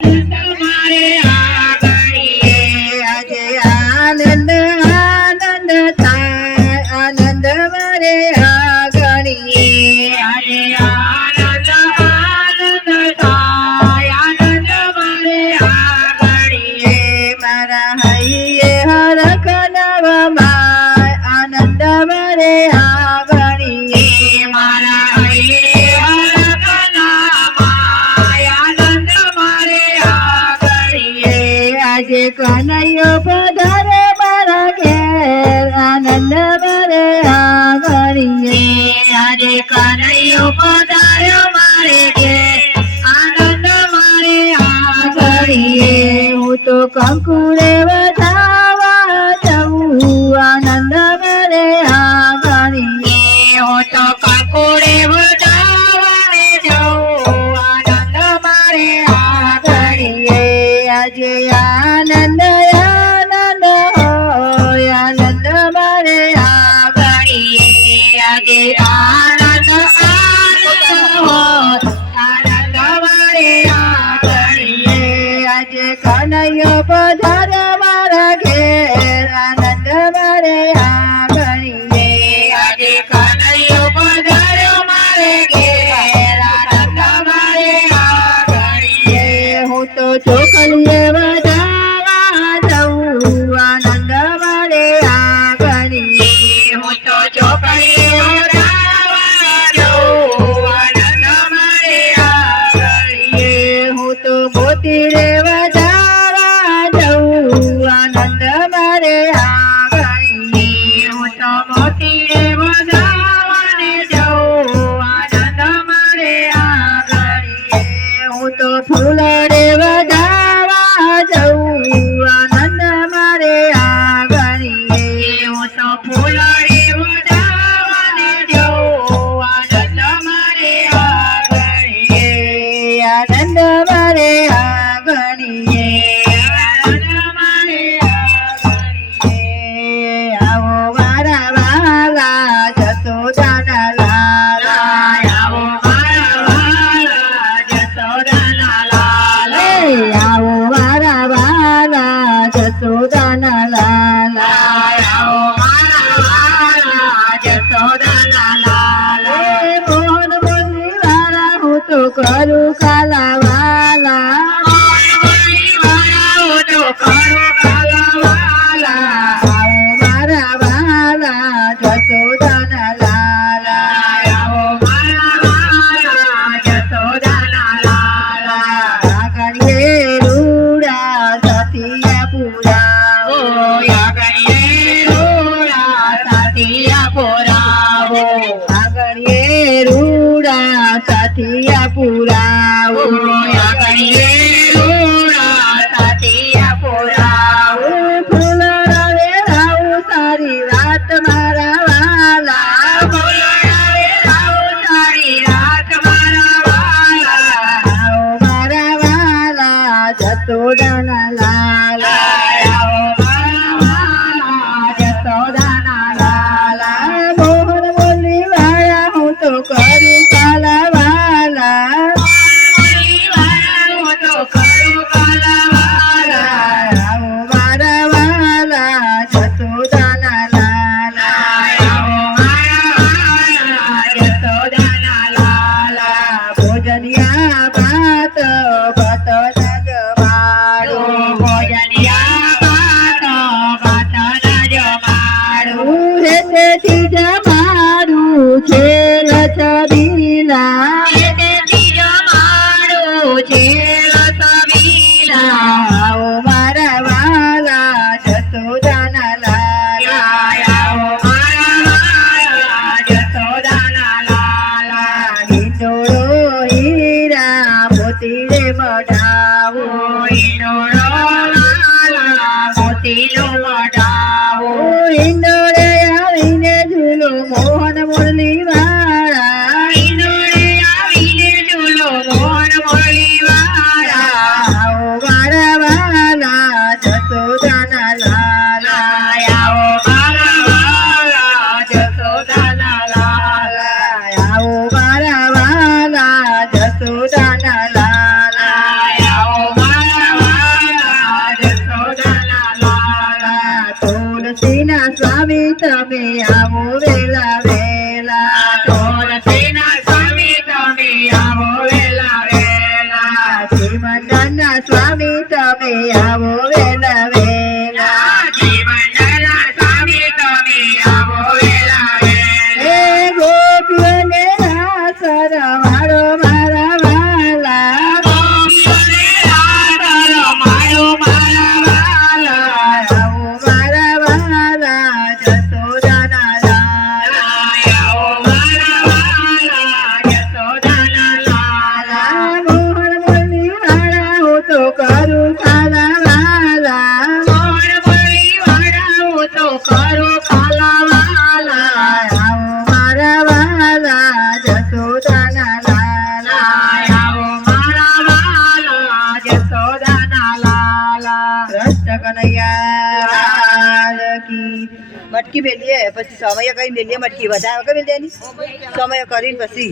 મારે આગળીએ આજે આનંદ આનંદ થાય આનંદ મારે આગળીએ આજે આનંદ આનંદ થાય આનંદ મારે આગળીએ મારા હૈયે હરખ નવમાય આનંદ મારે આગળીએ મારા હૈયે હરખ નવમાય આનંદ મારે આગળીએ આજે કનૈયો પધારે મારા ઘેર આનંદ મારે આગળીએ આજે કનૈયો પધાર્યો મારે ઘેર આનંદ મારે આગળીએ હું તો કંકુડે વધાવા જવું આનંદ મારે આગળીએ હું તો કંકુડે વધાવા જવું આનંદ મારે આગળીએ આજે આનંદ આનંદ હોય આનંદ મારે આગળીએ આજે આનંદ આનંદ હોય આનંદ મારે આગળીએ આજે કનૈયો પધારે મારા ઘેર આનંદ મારે આગળીએ આજે કનૈયો પધાર્યો મારે ઘેર આનંદ મારે આગળીએ હું તો ચોકલીએ વધાવા જવું આનંદ મારે આગળીએ હું તો ચોકલીએ વધાવા જવું આનંદ મારે આગળીએ હું તો મોતી રે વધાવા જવું આનંદ મારે આગળીએ હું તો મોતી રે વધાવાને જવું આનંદ મારે આગળીએ હું તો ફૂલ રે વધાવા જવું આનંદ મારે આગળીએ હું તો ફૂલ રે વધાવાને જવું આનંદ મારે આગળીએ આનંદ મારે આગળીએ આનંદ મારે આગળીએ આવો મારા વાલા જસોદાના લાલા આવો મારા વાલા જસોદાના લાલા આવો મારા વાલા જસોદાના લાલા આવો મારા વાલા જસોદાના લાલા મોહન મોહની વાલા હું તો કરું કાલા વાલા હું તો કરું કાલા વાલા આવો મારા વાલા જસોદાના લાલા આવો મારા વાલા જસોદાના લાલા આગળીએ રૂડા સતિયા પુરાવો આગળીએ રૂડા સતિયા પુરાવો આગળીએ રૂડા સતિયા પુરાવો આગળીએ રૂડા સતિયા પુરાવો ફૂલ રવે રાવું સારી રાત મારા વાલા ફૂલ રવે રાવું સારી રાત મારા વાલા આવો મારા વાલા જસોદાના લાલા આવો મારા વાલા જસોદાના લાલા મોહન મોલી વાળા હું તો કરું કાલા વાલા હું તો કરું કાલા વાલા આવો મારા વાલા જસોદાના લાલા આવો મારા વાલા જસોદાના લાલા ભોજનિયા ભાત ભત જગવાડો આવો વેલા વેલા તુલસીના સ્વામી તમે આવો વેલા વેલા શ્રીમંદના સ્વામી તમે આવો વેલા વેલા જીવનના સ્વામી તમે આવો વેલા વેલા હે ગોપીઓને રાસ રમાડો મારા વાલા ગોપીઓને આદર મારો મારા વાલા આવો મારા વાલા જસોદાના લાલા આવો મારા વાલા યશોદાના લાલા મોહન મુરલી વાળા હું તો કરું ખાલા વાલા મોર બોલી વાળા હું તો કરું ખાલા વાલા આવો મારા વાલા જસોદાના લાલા આવો મારા વાલા યશોદાના લાલા કૃષ્ણ કનૈયા લાલ કી મટકી મેલીએ પછી સમય કરીને મેલીએ મટકી વધારે વગર મેલી દેની સમય કરીને પછી